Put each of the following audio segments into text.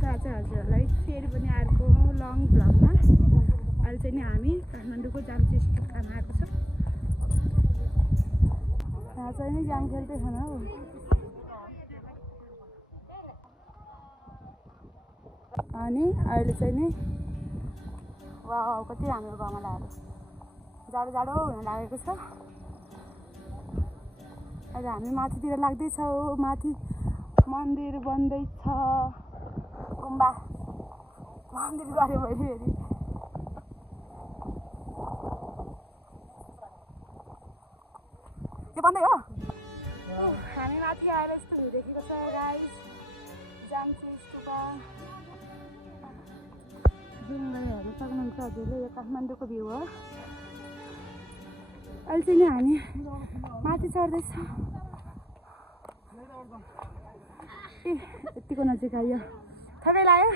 छ आज हजुरहरूलाई फेरि पनि अर्को लङ भ्लगमा। अहिले चाहिँ नि हामी काठमाडौँको जाम्ची स्टप खाना आएको छ। यहाँ चाहिँ नि जाम खेल्दै खाना हो। अनि अहिले चाहिँ नि वाउ कति राम्रो गमलाहरू जाडो जाडो हुन लागेको छ। अहिले हामी माथितिर लाग्दैछौँ। माथि मन्दिर बन्दैछ। गुम्बा मन्दिर गऱ्यो मैले फेरि। यो बन्दै हो। हामी माथि आएर यस्तो भ्यू देखेको छ गाइस। जाम्ची स्तुपा जुम गरेर हेर्न सक्नुहुन्छ हजुरले। यो काठमाडौँको भ्यू हो। अहिले चाहिँ नि हामी माथि चढ्दैछ। ए यतिको नजिक आयो। थकै लाग्यो।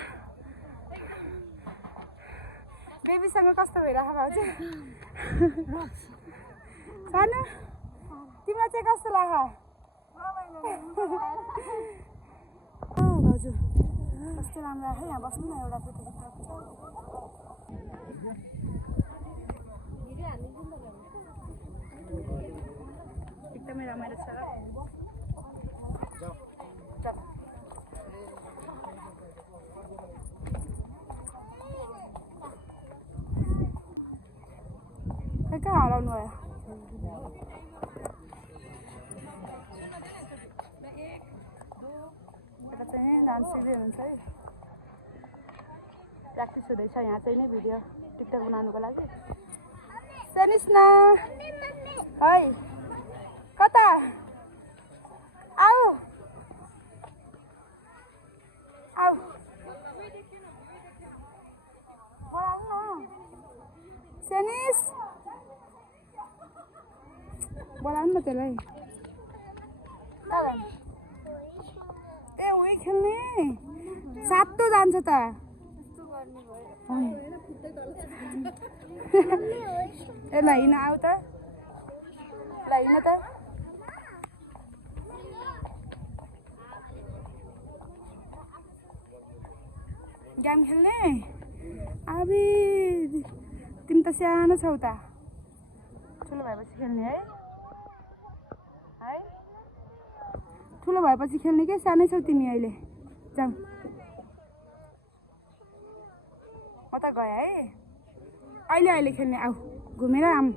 बेबीसँग कस्तो भइरहेको भाउजू? सानो तिमीलाई चाहिँ कस्तो लाग्यो भाउजू? कस्तो राम्रो आयो। यहाँ बस्नु न एउटा फोटो एकदमै रमाइलो छ। कहाँ हराउनु भयो? यता चाहिँ डान्स सिक्दै हुनुहुन्छ है। प्र्याक्टिस हुँदैछ यहाँ चाहिँ नै भिडियो टिकटक बनाउनुको लागि। सनिस्ना है कता आऊ आऊ बोलाउनु न सेनिस बोलाउनु न त्यसलाई। ए उही खेल्ने सातो जान्छ त। ए ल हिँड आऊ त। ल हिँड त। गेम खेल्ने अबि तिमी त सानो छौ त। ठुलो भएपछि खेल्ने है है ठुलो भएपछि खेल्ने के सानै छौ तिमी अहिले। जाऊ म त गएँ है। अहिले अहिले खेल्ने आऊ घुमेर आऊँ।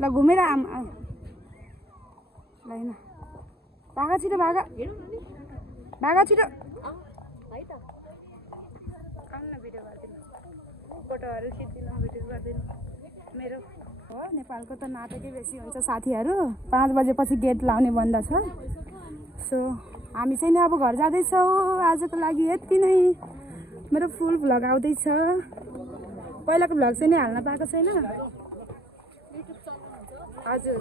ल घुमेर आऊँ आऊ। ल होइन भागा छिटो भागा भागा छिटो। आउनु न भिडियो गरिदिनु फोटोहरू खिचिदिनु भिडियो गरिदिनु मेरो हो। नेपालको त नाटकै बेसी हुन्छ साथीहरू। 5 बजेपछि गेट लाउने बन्द छ। सो हामी चाहिँ नि अब घर जाँदैछौँ। आजको लागि यति नै। मेरो फुल भ्लग आउँदैछ। पहिलाको भ्लग चाहिँ नि हाल्न पाएको छैन हजुर।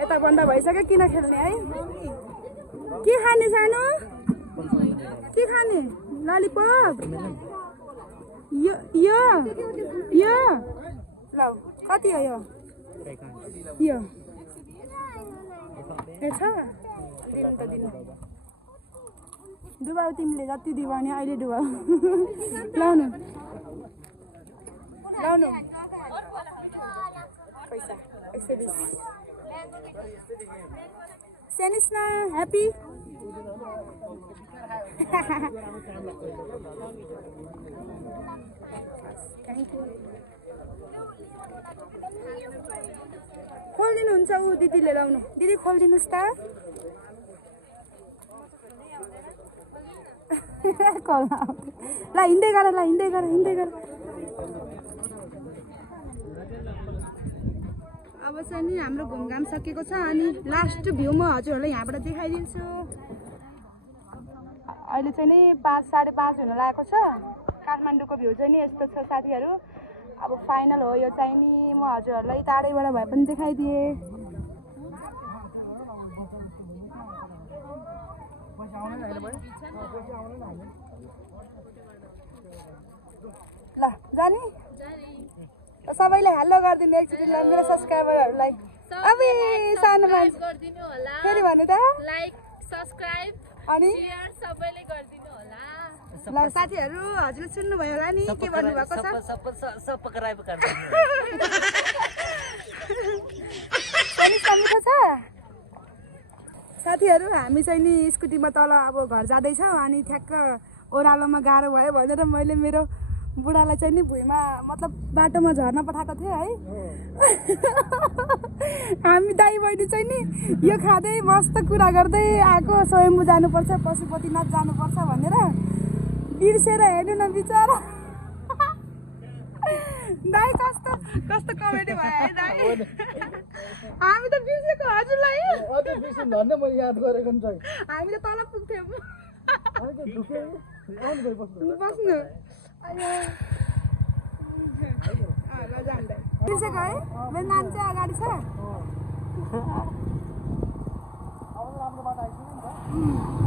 यता बन्द भइसक्यो किन खेल्ने है। के खाने सानो? के खाने? ललिपप यो यो यो ल कति हो यो? यो ए छ दिनु त दिनु। डुबाउ तिमीले जति डुबाउने अहिले डुबाउ। लाउनु लाउनु पैसा 120। सेनिस्ना ह्याप्पी थ्याङ्क यू। खोलिदिनुहुन्छ ऊ दिदीले। लाउनु दिदी खोलिदिनुहोस् त। ल हिँड्दै गर ल हिँड्दै गर हिँड्दै गर। अब चाहिँ नि हाम्रो घुमघाम सकेको छ। अनि लास्ट भ्यू म हजुरहरूलाई यहाँबाट देखाइदिन्छु। अहिले चाहिँ नि 5 साढे 5 हुन लागेको छ। काठमाडौँको भ्यू चाहिँ नि यस्तो छ साथीहरू। अब फाइनल हो यो चाहिँ नि। म हजुरहरूलाई टाढैबाट भए पनि देखाइदिएँ। ल जाने सबैले हेलो गरिदिनु एकचोटि मेरो सब्सक्राइबरहरूलाई। अबे सानो मान्छे गरिदिनु होला फेरि भन्नु त लाइक सब्स्क्राइब अनि शेयर सबैले गरिदिनु होला ल साथीहरू हजुरले सुन्नुभयो होला नि के भन्नुभएको छ सब्सक्राइब कर अनि समितो छ साथीहरू हामी चाहिँ नि स्कुटीमा तल अब घर जाँदैछौँ अनि ठ्याक्क ओह्रालोमा गाह्रो भयो भनेर मैले मेरो बुढालाई चाहिँ नि भुइँमा मतलब बाटोमा झर्न पठाएको थिएँ है हामी दाइ बहिनी चाहिँ नि यो खाँदै मस्त कुरा गर्दै आएको स्वयम्भू जानुपर्छ पशुपतिनाथ जानुपर्छ भनेर बिर्सेर हेर्नु न बिचरा दाइ कस्तो कस्तो कमेडी भयो है दाइ हामी त बिर्सेको हजुरलाई अझै बिर्सिनु भन्ने मैले याद गरेको नि चाहिँ हामी त तल पुग्थ्यौँ अनि त ढुक्यो आउनु गयो बस्नु बस्नु ल जान्दै बिर्सेको है मेरो नाम चाहिँ अगाडि छ अब राम्रो बाटो आइसक्यो नि त